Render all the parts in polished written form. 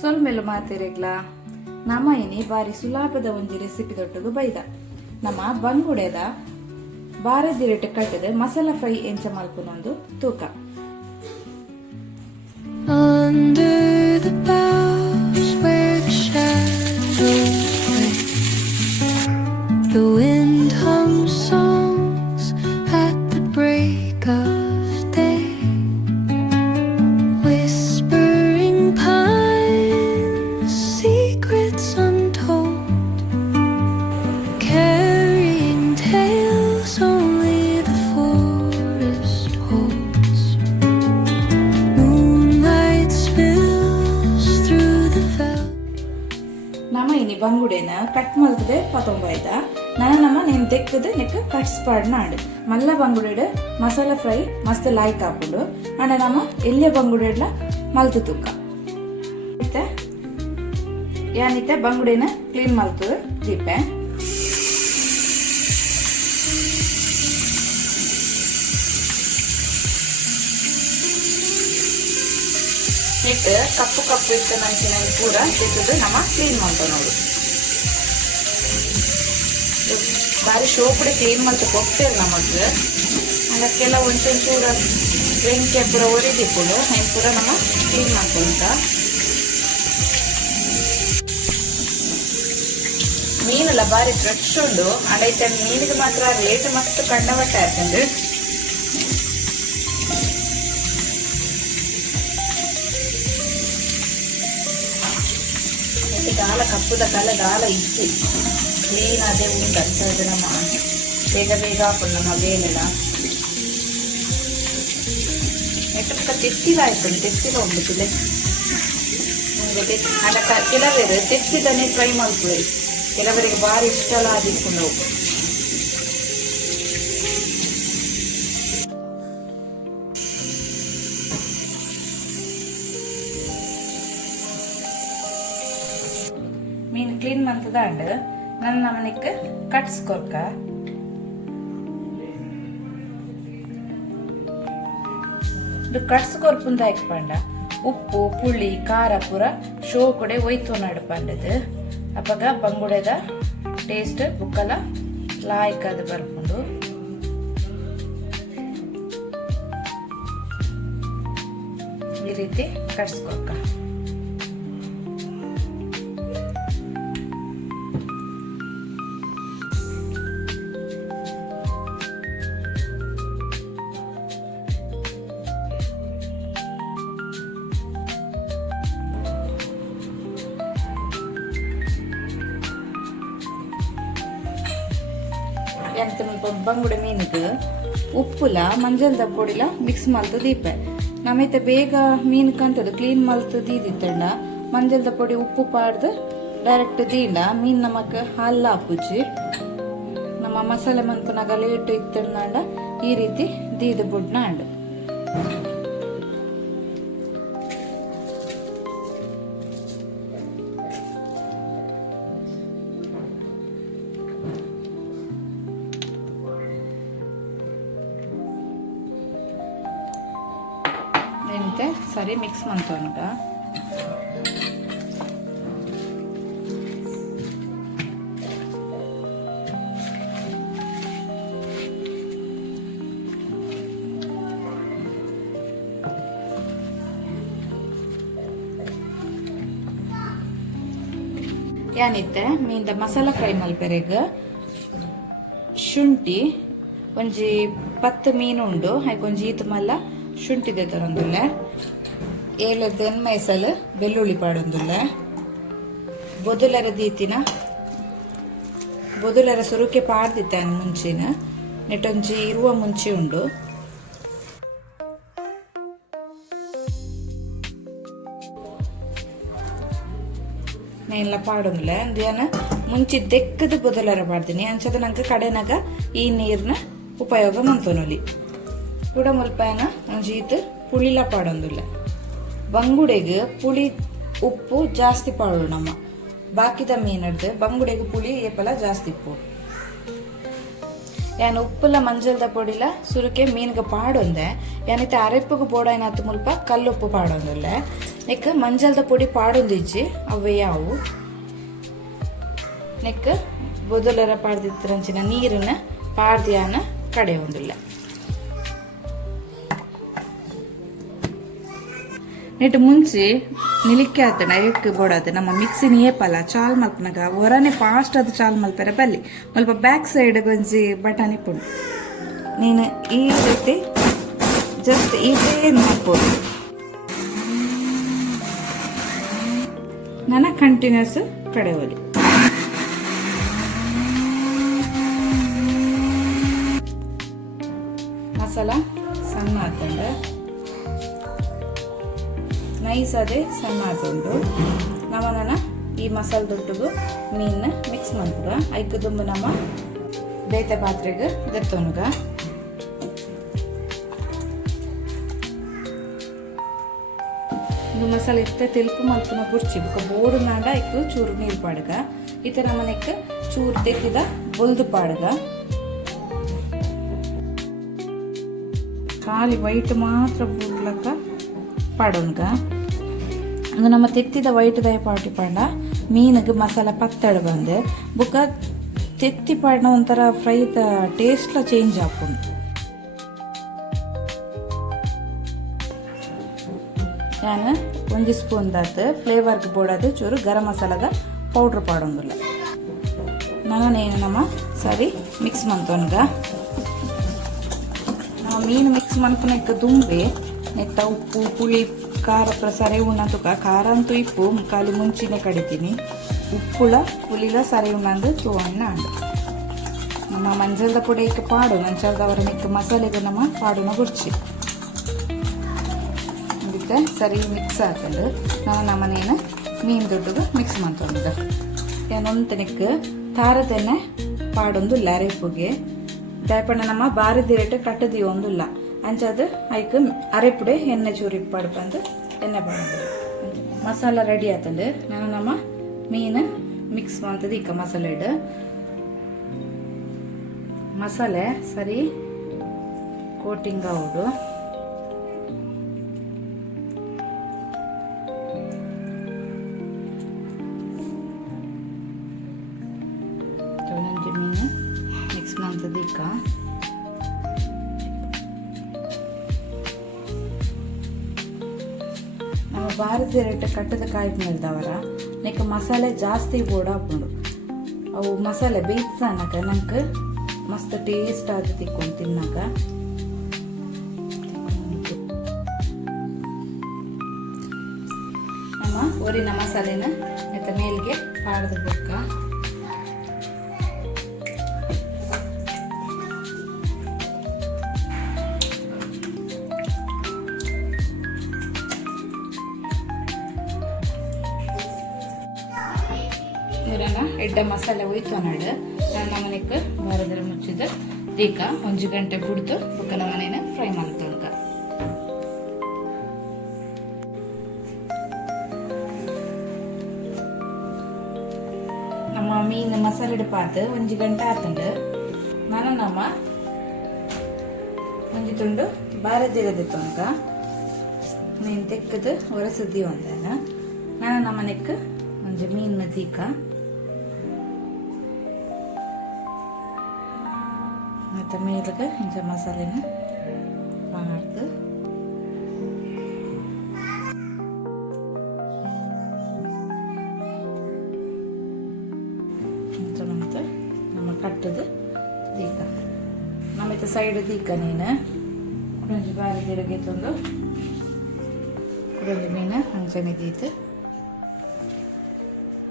ಸೊಲ್ಮೆಲು ಮಾತೆರೆಗ್ಲ ನಮ ಇನಿ ಬಾರಿ ಸುಲಭದ ಒಂಜಿ ರೆಸಿಪಿ ತೊಟ್ಟುಗು ಬೈದ ನಮ್ಮ ಬಂಗುಡೆದ ಬಾರದಿರಟ್ ಕಟ್ಟದ ಮಸಾಲಾ ಫ್ರೈ ಎಂಚ ಮಲ್ಪುನೊಂದು ತೂಕ. Under the boughs where the shadows play, the wind hums songs at the break of day, whispering pines, secrets untold, carrying tales only the forest holds. Moonlight spills through the velvet. ನಮ ಇನಿ ಬಂಗುಡೆನ cut ಮಲ್ತದೆ ಪತೊಂಬೈದ ನಮ್ಮ ನೆನ್ ತೆಕ್ಕದ ನೆಕ್ಕ cuts ಪಾಡ್ನ and ಮಲ್ಲ ಬಂಗುಡೆಡ್ ಮಸಾಲಾ ಫ್ರೈ ಮಸ್ತ್ ಲಾಯ್ಕ್ ಹಾಕೊಂಡು ಅಂಡ ನಮ್ಮ ಎಲ್ಯ ಬಂಗುಡೆಡ್ಲ ಮಲ್ತು ತುಕ್ಕ ಯಾನಿತ್ತೆ ಬಂಗುಡೆನ ಕ್ಲೀನ್ ಮಲ್ತು ದೀಪೆ ನೆಟ್ ಕಪ್ಪು ಕಪ್ಪು ಇತ್ತ ನಂಚಿನ ಪೂರ ತೆಗೆದು ನಮ್ಮ ಕ್ಲೀನ್ ಮಾಡ್ತಾ ನೋಡು. ಬಾರಿ ಶೋಪುಡೆ ಕ್ಲೀನ್ ಮಾಡ್ತಾ ಹೋಗ್ತೇವೆ ನಮಗೆ ಅದಕ್ಕೆಲ್ಲ ಒಂಚೂರ ಬೆಂಕಿ ಪೂರ ಒರಿದಿಪ್ಪುಡು ಹೆಂಗೆ ಪೂರ ನಮ್ಮ ಕ್ಲೀನ್ ಮಾಡ್ಕೊಂತ ಮೀನೆಲ್ಲ ಬಾರಿ ಫ್ರೆಶ್ ಉಂಡು ಅಂಡೈತೆ ಮೀನಿಗೆ ಮಾತ್ರ ರೇಟ್ ಮಸ್ತ್ ಕಂಡಬಟ್ಟ ಆಗ್ತಂದ್ರೆ ಗಾಲ ಕಪ್ಪುದ ಕಾಲ ಗಾಲ ಇಚ್ಚಿ ಕ್ಲೀನ್ ಅದೇ ಮೀನು ಕಲ್ಸೋದು ನಮ್ಮ ಬೇಗ ಬೇಗ ಹಾಕೊಂಡು ನಮ್ಮ ಬೇನೆಲ್ಲ ನೆಟ್ಟಕ್ಕ ತೆತ್ತಿಗಾಯ್ತು ತೆತ್ತಿಗ ಹೋಗ್ಬಿಟ್ಟಿದೆ ಅದಕ್ಕೆ ಕೆಲವರು ತೆತ್ತಿದನ್ನೇ ಟ್ರೈ ಮಾಡ್ಕೊಳ್ಳಿ. ಕೆಲವರಿಗೆ ಭಾರಿ ಇಷ್ಟ ಎಲ್ಲ ಆದಿಟ್ಕೊಂಡು ಹೋಗು. ಮೀನು ಕ್ಲೀನ್ ಮಂತದಾಂಡ್ ನನ್ನ ಮನೆಕ್ ಕಟ್ಸ್ಕೊರ್ಕ ಕಟ್ಸ್ಕೊರ್ಪುಂದ ಹಾಕ್ಪಂಡ ಉಪ್ಪು ಪುಳಿ ಖಾರ ಪೂರ ಶೋ ಕೊಡೆ ಒಯ್ತು ನಡ್ಪಂಡದು ಅಪ್ಪಗ ಬಂಗುಡೆದ ಟೇಸ್ಟ್ ಬುಕ್ಕಲ ಲಾಯ್ಕದ ಬರ್ಕೊಂಡು ಈ ರೀತಿ ಕಟ್ಸ್ಕೊರ್ಕ. ಎಂತ ಬಂಗುಡೆ ಮೀನಿಗೆ ಉಪ್ಪುಲ ಮಂಜಲ್ದ ಪೊಡಿಲ ಮಿಕ್ಸ್ ಮಲ್ತು ದೀಪೆ ನಮೈತೆ ಬೇಗ ಮೀನು ಕಂತದು ಕ್ಲೀನ್ ಮಲ್ತು ದೀದಿತ್ತಂಡ ಮಂಜಲ್ದ ಪೊಡಿ ಉಪ್ಪು ಪಾಡ್ದು ಡೈರೆಕ್ಟ್ ದೀಂಡ ಮೀನ್ ನಮಕ್ ಹಲ್ಲ ಹಾಪುಜಿ ನಮ್ಮ ಮಸಾಲೆ ಮನ್ಪುನಾಗ ಲೇಟ್ ಇತ್ತಂಡ ಈ ರೀತಿ ದೀದ ಬುಡ್ನ ಅಂಡ್ ಸರಿ ಮಿಕ್ಸ್ ಮಾಡ್ಕೊಂಡ ಏನಿತ್ತೆ ಮೀನ್ದ ಮಸಾಲಾ ಫ್ರೈ ಮಲ್ಪೆರೆಗ್ ಶುಂಠಿ ಒಂಜಿ 10 ಮೀನು ಉಂಡು ಹಾಕೊಂಜಿ ಈತ ಮಲ್ಲ ಶುಂಠಿ ದೇತರೊಂದುಲ್ಲ ಏಲದ ಎನ್ಮೈಸಲ್ ಬೆಳ್ಳುಳ್ಳಿ ಪಾಡೊಂದುಲ್ಲ ಬೊದುಲರ ದೀತಿನ ಬೊದುಲರ ಸುರುಕೆ ಪಾಡ್ದಿತ್ತಾನ ಮುಂಚಿನ ನೆಟ್ಟೊಂಜಿ ಇರುವ ಮುಂಚೆ ಉಂಡು ನೆಲ್ಲ ಪಾಡೊಂದುಲ್ಲ ಅಂದ್ಯಾನ ಮುಂಚೆ ದೆಕ್ಕದ ಬೊದುಲರ ಪಾಡ್ತೀನಿ ಅಂಚದ ನಂಗೆ ಕಡೆನಾಗ ಈ ನೀರ್ನ ಉಪಯೋಗ ಮಂತೊನೊಲಿ ಕೂಡ ಮುಲ್ಪಾಯನ ಒಂಜೀತ್ ಪುಳಿಲ ಪಾಡೊಂದುಲ್ಲ ಬಂಗುಡೆಗ್ ಪುಳಿ ಉಪ್ಪು ಜಾಸ್ತಿ ಪಾಡು ನಮ್ಮ ಬಾಕಿದ ಮೀನಡ್ದು ಬಂಗುಡೆಗ್ ಪುಳಿ ಏಪಲ ಜಾಸ್ತಿ ಇಪ್ಪು ಯಾನ್ ಉಪ್ಪುಲ ಮಂಜಲ್ದ ಪೊಡಿಲ ಸುರುಕೆ ಮೀನ್ಗ ಪಾಡೊಂದೆ ಯಾನಿತ್ತೆ ಅರೆಪ್ಪುಗು ಬೋಡಾಯ್ನಾತ್ ಮುಲ್ಪ ಕಲ್ಲುಪ್ಪು ಪಾಡೊಂದುಲ್ಲೆ ನೆಕ್ ಮಂಜಲ್ದ ಪೊಡಿ ಪಾಡೊಂದಿಜ್ಜಿ ಅವೇ ಯಾವು ನೆಕ್ ಬೊದಲರ ಪಾಡ್ದಿತ್ತರಂಚಿನ ನೀರನ್ನ ಪಾಡ್ದಿಯಾನ ಕಡೆ ಒಂದಿಲ್ಲ ನೆಟ್ಟು ಮುಂಚೆ ನಿಲಿಕ್ಕೆ ಆತನ ಎಕ್ ಬೋಡಾತೆ ನಮ್ಮ ಮಿಕ್ಸಿ ಏಪಲ್ಲ ಚಾಲ್ ಮಲ್ಪನಾಗ ಹೊರನೆ ಫಾಸ್ಟ್ ಅದು ಚಾಲ್ ಮಲ್ಪೆರ ಬಲ್ಲಿ ಸ್ವಲ್ಪ ಬ್ಯಾಕ್ ಸೈಡ್ ಗೊಂಜಿ ಬಟಾಣಿ ಪುಂಡು ನೀನು ಈ ರೀತಿ ಜಸ್ಟ್ ಇದೇ ಮಾಡ್ಬೋದು ನನ್ನ ಕಂಟಿನ್ಯೂಸ್ ಕಡೆ ಹೋಗಿ ಮಸಾಲ ಸಣ್ಣ ಹಾಕೊಂಡ ನೈಸ್ ಅದೇ ಸಣ್ಣ ಹಾಕೊಂಡು ನಮ್ಮನ ಈ ಮಸಾಲ ದೊಡ್ಡಗೂ ಮೀನ ಮಿಕ್ಸ್ ಮಾಡ್ಬಿಡ ಐಕ ತುಂಬ ನಮ್ಮ ಬೇತೆ ಪಾತ್ರೆಗೆ ದೆತ್ತೋನುಗ ಇದು ಮಸಾಲೆ ಇತ್ತ ತೆಲ್ಪು ಮಲ್ಪನ ಕುರ್ಚಿ ಬುಕ್ಕ ಬೋಡು ನಾಡ ಐಕು ಚೂರು ನೀರು ಪಾಡ್ಗ ಇತ್ತ ನಮ್ಮನೆಕ್ ಚೂರು ತೆಕ್ಕಿದ ಬೊಲ್ದು ಪಾಡ್ಗ ಖಾಲಿ ವೈಟ್ ಮಾತ್ರ ಬುಡ್ಲಕ್ಕ ಪಾಡೋನ್ಗ ಅದು ನಮ್ಮ ತೆತ್ತಿದ ವೈಟ್ ದಯ ಪಾಟಿ ಪಾಂಡ ಮೀನಿಗೆ ಮಸಾಲ ಪತ್ತಡ ಬಂದು ಬುಕ್ಕ ತೆತ್ತಿ ಪಾಡ್ನ ಒಂಥರ ಫ್ರೈದ ಟೇಸ್ಟ್ಲ ಚೇಂಜ್ ಹಾಕೊಂಡು ನಾನು ಒಂದು ಸ್ಪೂನ್ ದಾತ್ ಫ್ಲೇವರ್ಗೆ ಬೋಡೋದು ಚೂರು ಗರಂ ಮಸಾಲದ ಪೌಡ್ರ್ ಪಾಡೋಂಗಿಲ್ಲ ನಾನೇನು ನಮ್ಮ ಸರಿ ಮಿಕ್ಸ್ ಮಾಡ್ತವನ್ಗ ನಾವು ಮೀನು ಮಿಕ್ಸ್ ಮಾಡ್ಕೊಳಕ್ಕೆ ತುಂಬಿ ನೆತ್ತ ಉಪ್ಪು ಪುಳಿ ಖಾರ ಸರಿ ಉಣ್ಣ ತುಕ ಖಾರ ಅಂತೂ ಇಪ್ಪು ಖಾಲಿ ಮುಂಚಿನೇ ಕಡಿತೀನಿ ಉಪ್ಪುಳ ಪುಳಿಲ ಸರಿ ಉಣ್ಣಂದು ತೂವಣ್ಣ ಅಂಡು ನಮ್ಮ ಮಂಜಲ್ದ ಪುಡಿ ಇಕ್ಕ ಪಾಡು ಮಂಚಲ್ದವರ ಮಿಕ್ಕ ಮಸಾಲೆಗೆ ನಮ್ಮ ಪಾಡುನ ಗುರ್ಚಿ ಅದಕ್ಕೆ ಸರಿ ಮಿಕ್ಸ್ ಹಾಕೊಂಡು ನಾವು ನಮ್ಮನೇನ ಮೀನು ದೊಡ್ಡದು ಮಿಕ್ಸ್ ಮಾಡ್ಕೊಂಡು ಏನೊಂತನಕ್ಕೆ ತಾರದೆಣ್ಣೆ ಪಾಡೊಂದು ಲಾರೆಪ್ಪುಗೆ ದಯಪಣ್ಣ ನಮ್ಮ ಬಾರಿದಿರೇಟ್ ಕಟ್ಟದಿ ಒಂದಿಲ್ಲ ಅಂಚದು ಐಕ್ ಅರೆಪುಡೆ ಎಣ್ಣೆ ಚೂರಿ ಪಡ್ಕೊಂಡು ಎಣ್ಣೆ ಪಾಡೋದು ಮಸಾಲ ರೆಡಿ ಆತಂಡು ನಾನು ನಮ್ಮ ಮೀನು ಮಿಕ್ಸ್ ಮಾಡ್ತದೆ ಈಗ ಮಸಾಲೆ ಇಡು ಮಸಾಲೆ ಸರಿ ಕೋಟಿಂಗ್ ಹೌದು ಮೀನು ಮಿಕ್ಸ್ ಮಾಡ್ತದೆ ಈಗ ನಮ್ಮ ಭಾರತೀಯ ರೇಟ್ ಕಟ್ಟದ ಕಾಯಿ ಮೇಲ್ದವರ ನೆಕ್ ಮಸಾಲೆ ಜಾಸ್ತಿ ಬೋಡ ಹಾಕೊಂಡು ಅವು ಮಸಾಲೆ ಬೇಯ್ತಾನಕ ನಂಗೆ ಮಸ್ತ್ ಟೇಸ್ಟ್ ಆದ ತಿಕ್ಕೊಂಡು ತಿನ್ನಾಕ ನಮ್ಮ ಒರಿನ ಮಸಾಲೆನ ನೆತ್ತ ಮೇಲ್ಗೆ ಪಾಡ್ದ ಬುಕ್ಕ ಎಡ್ಡ ಮಸಾಲೆ ಹೋಯ್ತು ನಾಡು ನನ್ನ ಮನೆಗೆ ಬಾರದ್ರ ಮುಚ್ಚಿದ ದೀಕ 1 ಗಂಟೆ ಬಿಡ್ತು ಬುಕ್ಕ ನಮ್ಮ ಮನೇನ ಫ್ರೈ ಮಾಡ್ತೊಳ್ಕ ನಮ್ಮ ಮೀನು ಮಸಾಲೆ ಪಾತ್ 1 ಗಂಟೆ ಆತಂಡು ನಾನು ನಮ್ಮ ಒಂಜಿ ತುಂಡು ಬಾರದಿರದಿತ್ತೊಂಕ ನೀನು ತೆಕ್ಕದು ಒರೆಸದಿ ಒಂದೇನ ನಾನು ನಮ್ಮ ಮನೆಗೆ ಒಂಜಿ ಮೀನಿನ ದೀಕ ಮತ್ತೆ ಮೇಲೆಗೆ ಇಂಚ ಮಸಾಲೆನ ಪಾಡ್ದು ಇಂಚ ಮತ್ತೆ ನಮ್ಮ ಕಟ್ಟದು ದೀಕ ನಮ್ಮತ್ತೆ ಸೈಡ್ ದೀಕ ನೀನು ಕುಡಂಜಿ ಬಾರಿ ತಿರುಗಿ ತಂದು ಕುಡಂಜಿ ಮೀನು ಅಂಚನೆ ದೀತು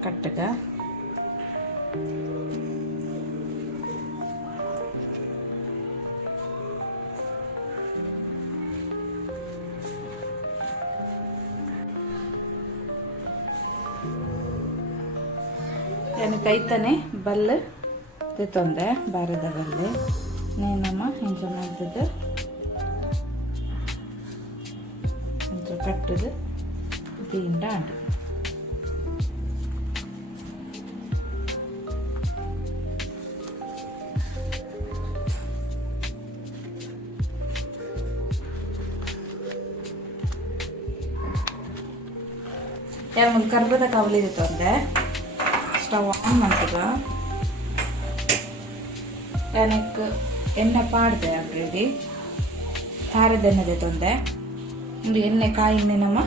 ಕಟ್ಟಗ ಕೈತಾನೆ ಬಲ್ಲು ತಿತ್ತೊಂದೆ ಬಾರದ ಬಲ್ಲು ನೇನಮ್ಮ ಹಿಂಚ ಮಾಡ್ತಿದ್ದು ಹಿಂಚ ಕಟ್ಟದು ತೀಂಡ ಅಂಡು ಎರಡು ಕರ್ಬದ ಕಾವಲಿ ತಂದೆ ಸ್ಟವ್ ಆನ್ ಮಾಡ್ತದ எனக்கு ಎಣ್ಣೆ ಪಾಡ್ದೆ ಆಲ್ರೆಡಿ ತಾರದ ಎಣ್ಣೆ ತಂದೆ ಒಂದು ಎಣ್ಣೆ ಕಾಯಿನ್ನೆ ನಮ್ಮ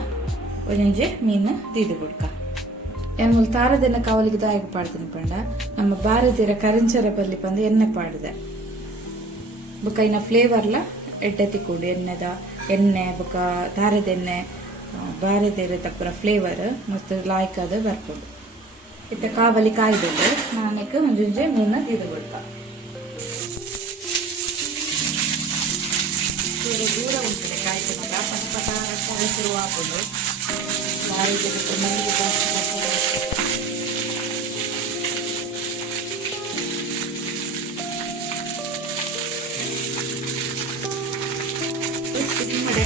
ಒಂಜಿ ಮೀನು ದೀದು ಕೊಡ್ಕ ಎನ್ನು ತಾರದ ಎಣ್ಣೆ ಕಾವಲಿಗೆ ದಾಯಕ ಪಾಡ್ತೀನಿ ಪಂಡ ನಮ್ಮ ಭಾರತೀಯ ಕರಿಂಚರ ಪಲ್ಲಿ ಪಂದು ಎಣ್ಣೆ ಪಾಡ್ದೆ ಬೊಕ್ಕ ಇನ್ನ ಫ್ಲೇವರ್ಲ ಎಡ್ಡೆ ತಿಕ್ಕೊಂಡು ಎಣ್ಣೆ ಬೊಕ್ಕ ತಾರದ ಎಣ್ಣೆ ಭಾರತೀಯ ತಪ್ಪರ ಫ್ಲೇವರ್ ಮತ್ತು ಲಾಯ್ಕದ ಬರ್ಕೊಂಡು ಇತ್ತ ಕಾವಲಿ ಕಾಯ್ದು ನಾನಕ್ಕೆ ಒಂಜೊಂಜೆ ಮೀನು ದೀದು ಕೊಡ್ಕ ದೂರ ಉಂಟು ಕಾಯ್ತನಲ್ಲ ಪಟ ರಸ ಶುರು ಹಾಕೋದು ಭಾರತೀಯ ಮನೆಗೆ ಜಾಸ್ತಿ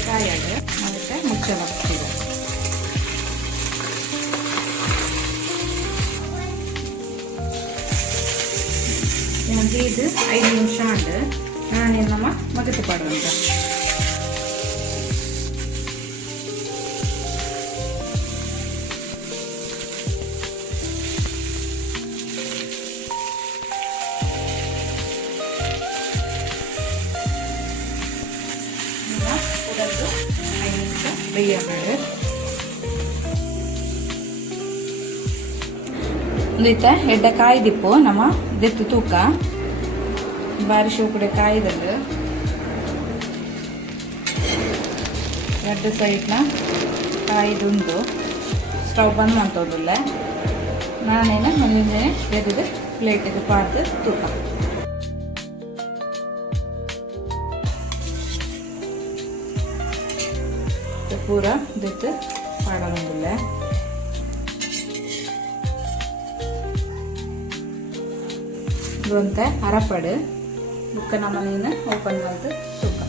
ಕಾಯಾಗ ಅದಕ್ಕೆ ಮುಚ್ಚಳ ಹಾಕ್ತೀವಿ ಇದು 5 ನಿಮಿಷ ಆಂಡು ನಾನೇನು ನಮ್ಮ ಮಗತು ಪಾಡುವಂತ ಉಡಲ್ದು 5 ನಿಮಿಷ ಬೇಯಬೇಡ ಒಂದೈತೆ ಎಡ್ಡೆ ಕಾಯಿ ದಿಪ್ಪು ನಮ್ಮ ದೆತ್ತು ತೂಕ ಬಾರಿ ಶೋಕಡೆ ಕಾಯ್ದಲ್ಲ ಎರಡು ಸೈಡ್ನ ಕಾಯ್ದುಂಡು ಸ್ಟವ್ ಬಂದ್ ಮಾಡ್ತೋದಿಲ್ಲ ನಾನೇನು ಮುಂದೆ ತೆಗೆದು ಪ್ಲೇಟಿಗೆ ಪಾಡ್ದು ತೂಕ ಪೂರ ದೆತ್ತು ಪಾಡೋದಿಲ್ಲ ಇದೊಂತೆ ಅರಪಡು ಬುಕ್ಕ ನಮ್ಮ ನೀನು ಓಪನ್ ಮಾಡ್ದು ತೂಕ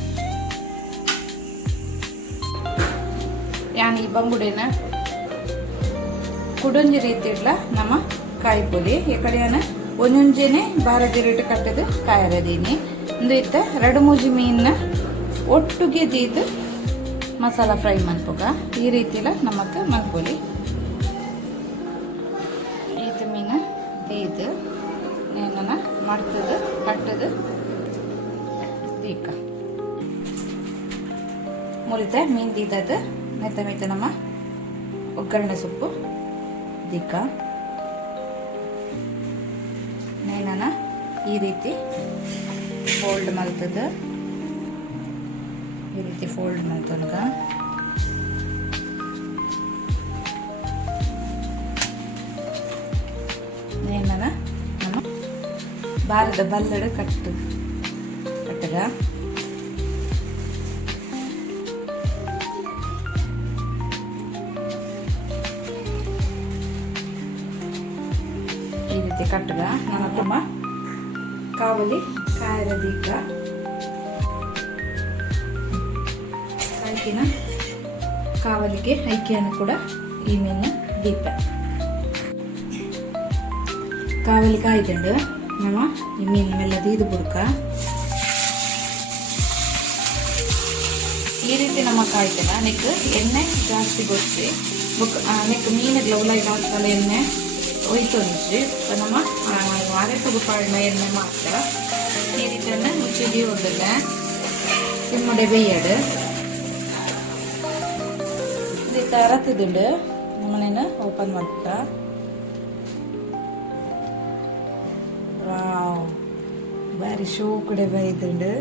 ಯಾನ್ ಈ ಬಂಗುಡೆನ ಕುಡೊಂಜಿ ರೀತಿ ಇಡ್ಲ ನಮ್ಮ ಕಾಯಿ ಪುಲಿ ಈ ಕಡೆಯನ ಒಂಜೊಂಜೇನೆ ಬಾರದಿರಿಟ್ಟು ಕಟ್ಟದು ಕಾಯರದೀನಿ ಒಂದು ಇತ್ತ 2-3 ಮೀನ ಒಟ್ಟಿಗೆ ದೀದು ಮಸಾಲ ಫ್ರೈ ಮಾಡ್ಬೋಗ ಈ ರೀತಿಲ ನಮಕ್ ಮಲ್ಪೊಲಿ ಈತ ಮೀನ ದೀದು ನೇನ ಮಾಡ್ತದ ಕಟ್ಟದು ದೀಕ ಮುರಿತ ಮೀನ್ ದೀದದು ಮೆತ್ತ ನಮ್ಮ ಒಗ್ಗರಣೆ ಸೊಪ್ಪು ದೀಕ ನೇನ ಈ ರೀತಿ ಫೋಲ್ಡ್ ಮಾಡ್ತದ ಈ ರೀತಿ ಫೋಲ್ಡ್ ಮಾಡ್ತನಗ ನೇನ ನಮ್ಮ ಬಾರದ ಬಲ್ಲಡು ಕಟ್ಟಗ ಈ ರೀತಿ ಕಟ್ಟಗ ನನ್ನ ತುಂಬ ಕಾವಲಿ ಕಾಯರ ದೀಕ ಐಕಿನ ಕಾವಲಿಗೆ ಐಕಿಯನ್ನು ಕೂಡ ಈ ಮೀನು ದೀಪ ಕಾವಲಿ ಕಾಯ್ಕೊಂಡು ನಮ್ಮ ಈ ಮೀನೆಲ್ಲ ದೀದು ಬುಡ್ಕ ಈ ರೀತಿ ನಮ್ಮ ಕಾಯ್ತಲ್ಲ ನೆಕ್ ಎಣ್ಣೆ ಜಾಸ್ತಿ ಗೊತ್ತಿ ಬುಕ್ ನೆಕ್ ಮೀನುಗಳ ಉಲಾಯಿ ಹಾಕಲ್ಲ ಎಣ್ಣೆ ಒಯ್ತೊಂಜಿ ನಮ್ಮ ಅರೆಕುಡು ಪಾಡಿನ ಎಣ್ಣೆ ಮಾತ್ರ ಈ ರೀತಿಯನ್ನ ಮುಚ್ಚಿ ಹೋಗಲ್ಲ ಸಿಮ್ಮಡೆ ಬೇಯಡು ಈ ಥರ ತಿಂದು ನಮ್ಮನೇನ ಓಪನ್ ಮಾಡ್ಬಿಟ್ಟ ವಾವ್ ಬಾರಿ ಶೋ ಕಡೆ ಬೈದುಂಡು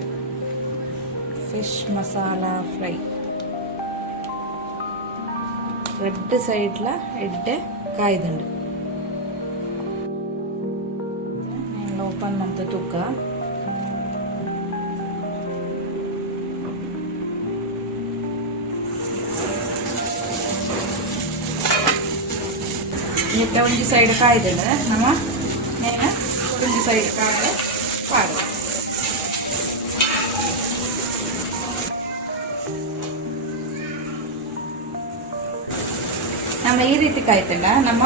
ಫಿಶ್ ಮಸಾಲ ಫ್ರೈ ರೆಡ್ ಸೈಡ್ಲ ಎಡ್ಡೆ ಕಾಯ್ದುಂಡು ಓಪನ್ ಮಾಡ್ತ ತೂಕ ಇದಕ್ಕೆ ಒಂದು ಸೈಡ್ ಕಾಯ್ದಲ್ಲ ನಮ್ಮ ನೇನ ಒಂದು ಸೈಡ್ ಕಾಯ್ದು ಪಾಡು ನಮ್ಮ ಈ ರೀತಿ ಕಾಯ್ತಲ್ಲ ನಮ್ಮ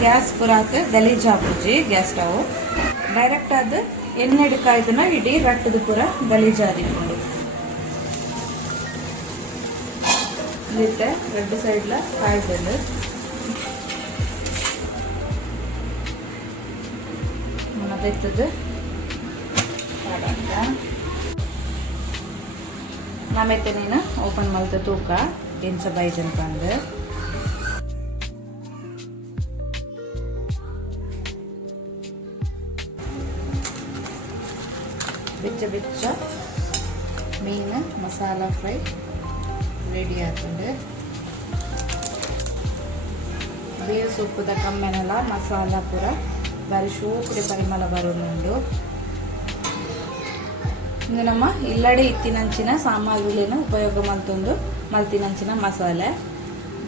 ಗ್ಯಾಸ್ ಪುರಾಕ ಗಲೀಜ್ ಹಾಕುಜಿ ಗ್ಯಾಸ್ ಸ್ಟವ್ ಡೈರೆಕ್ಟ್ ಅದು ಎಣ್ಣೆಡು ಕಾಯ್ದನ ಇಡೀ ರಟ್ಟದ ಪುರ ಗಲೀಜ್ ಆದಿಕೊಂಡು ಇರುತ್ತೆ ರೆಡ್ ಸೈಡ್ಲ ಕಾಯ್ದಲ್ಲ ತೆತ್ತದು ನಮ್ಮೆತ್ತೆ ನೀನು ಓಪನ್ ಮಲ್ತ ತೂಕ ಎಂಚ ಬೈಜನ್ ಬಂದು ಬೆಚ್ಚ ಬೆಚ್ಚ ಮೀನು ಮಸಾಲಾ ಫ್ರೈ ರೆಡಿ ಆಯ್ತುಂಡು ಬೇವು ಸೊಪ್ಪುದ ಕಮ್ಮೆನಲ್ಲ ಮಸಾಲ ಪೂರ ಬಾರಿ ಶೋಕುಡೆ ಪರಿಮಳ ಬರೋದುಂಡು ಇಂದು ನಮ್ಮ ಇಲ್ಲಡೆ ಇತ್ತಿನಂಚಿನ ಸಾಮಗ್ರಿಗಳನ್ನು ಉಪಯೋಗ ಮಲ್ತೊಂದು ಮಲ್ತಿನಂಚಿನ ಮಸಾಲೆ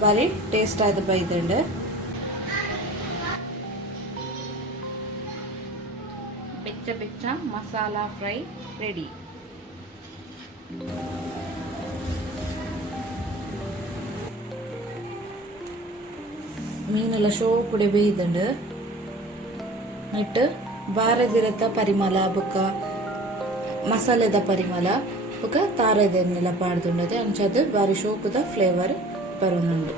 ಬಾರಿ ಟೇಸ್ಟ್ ಆಯ್ತು ಬೈದುಂಡು ಬೆಚ್ಚ ಬೆಚ್ಚ ಮಸಾಲಾ ಫ್ರೈ ರೆಡಿ. ಮೀನೆಲ್ಲ ಶೋಕುಡೆ ಬೇಯ್ದುಂಡು ನೆಟ್ಟು ಬಾರದಿರತ್ತ ಪರಿಮಳ ಬೊಕ್ಕ ಮಸಾಲೆದ ಪರಿಮಳ ಬೊಕ್ಕ ತಾರೆದೆನ್ನೆಲ್ಲ ಪಾಡ್ದುಂಡದೆ ಅಂಚದು ಬಾರಿ ಶೋಕುದ ಫ್ಲೇವರ್ ಬರೋನುಂಡು.